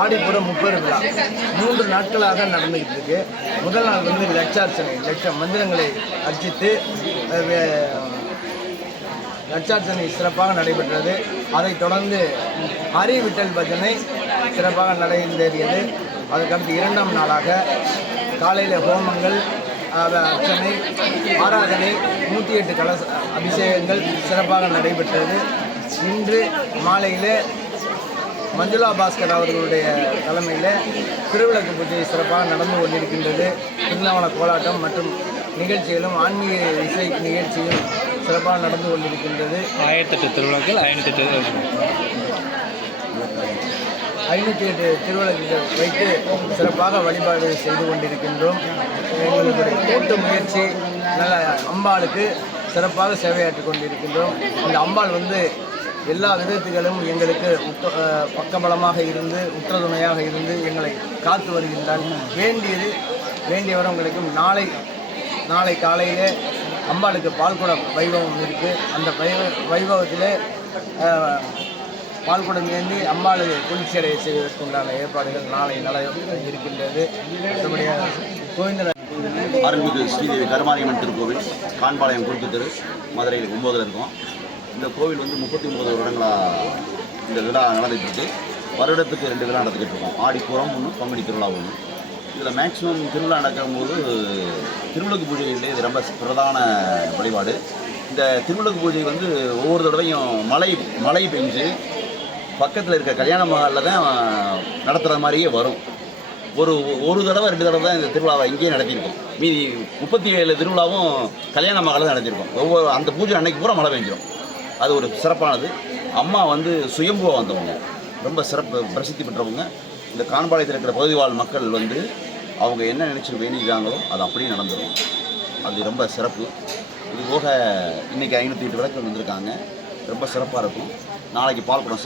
ஆடிப்புறம் முப்பெரு விழா 3 நாட்களாக நடந்துகிட்டு இருக்கு. முதல் நாள் வந்து லட்சார்ச்சனை, மந்திரங்களை அர்ச்சித்து லட்சார்ச்சனை சிறப்பாக நடைபெற்றது. அதைத் தொடர்ந்து ஹரி விட்டல் பஜனை சிறப்பாக நடைபெறியது. அதுக்கடுத்து 2ஆம் நாளாக காலையில் ஹோமங்கள், அர்ச்சனை, ஆராதனை, 108 கலச அபிஷேகங்கள் சிறப்பாக நடைபெற்றது. இன்று மாலையில் மஞ்சுளா பாஸ்கர் அவர்களுடைய தலைமையில் திருவிளக்கு பூஜை சிறப்பாக நடந்து கொண்டிருக்கின்றது. திருநாவன கோலாட்டம் மற்றும் நிகழ்ச்சிகளும் ஆன்மீக இசை நிகழ்ச்சியும் சிறப்பாக நடந்து கொண்டிருக்கின்றது. 1008 திருவிழாக்கள் 508 திருவிழாக்கள் வைத்து சிறப்பாக வழிபாடு செய்து கொண்டிருக்கின்றோம். எங்களுடைய கூட்டு முயற்சி நல்ல அம்பாளுக்கு சிறப்பாக சேவையாற்றி கொண்டிருக்கின்றோம். இந்த அம்பாள் எல்லா விதத்துகளும் எங்களுக்கு பக்கபலமாக இருந்து உற்றதுணையாக இருந்து எங்களை காத்து வருகின்றார். வேண்டியவரவங்களுக்கும் நாளை காலையிலே அம்பாளுக்கு பால்குட வைபவம் இருக்குது. அந்த வைபவத்திலே பால்குடம் ஏந்தி அம்பாளுக்கு குளிர்ச்சியடைய செய்வதற்குண்டான ஏற்பாடுகள் நாளை இருக்கின்றது. மற்றபடியாக கோவிந்தராஜ் அருள்மிகு ஸ்ரீதேவி கருமாரியம்மன் திருக்கோவில், காண்பாளையம் குறுக்கு தெரு, மதுரையில் 9 இருக்கும். இந்த கோவில் 39 வருடங்களாக இந்த விழா நடந்துகிட்டு வருடத்துக்கு 2 விழா நடந்துக்கிட்டு இருக்கோம். ஆடிப்பூரம் ஒன்று, பங்குனி திருவிழா ஒன்று. இதில் மேக்ஸிமம் திருவிழா நடக்கும்போது திருவிளக்கு பூஜைகளிலே இது ரொம்ப பிரதான வழிபாடு. இந்த திருவிளக்கு பூஜை ஒவ்வொரு தடவையும் மழை பெஞ்சு பக்கத்தில் இருக்க கல்யாண மகாலில் தான் நடத்துகிற மாதிரியே வரும். ஒரு தடவை 2 தடவை தான் இந்த திருவிழாவை இங்கேயே நடத்தியிருக்கோம். மீதி 37 திருவிழாவும் கல்யாண மகாலில் தான் நடத்தியிருக்கோம். அந்த பூஜை அன்னைக்கு பூரா மழை பெஞ்சிடும். அது ஒரு சிறப்பானது. அம்மா சுயம்புவாக வந்தவங்க, ரொம்ப பிரசித்தி பெற்றவங்க. இந்த காண்பாளையத்தில் இருக்கிற பகுதி வாழ் மக்கள் அவங்க என்ன நினச்சி வேண்டிக்கிறாங்களோ அது அப்படியே நடந்துடும். அது ரொம்ப சிறப்பு. இது போக இன்றைக்கி 508 விளக்குகள் வந்திருக்காங்க. ரொம்ப சிறப்பாக இருக்கும். நாளைக்கு பால்குடம்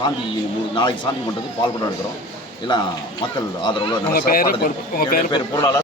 நாளைக்கு சாந்தி பண்ணுறது பால்குடம் எடுக்கிறோம். எல்லாம் மக்கள் ஆதரவில் நல்ல சிறப்பாக. பேர் பொருளாளர்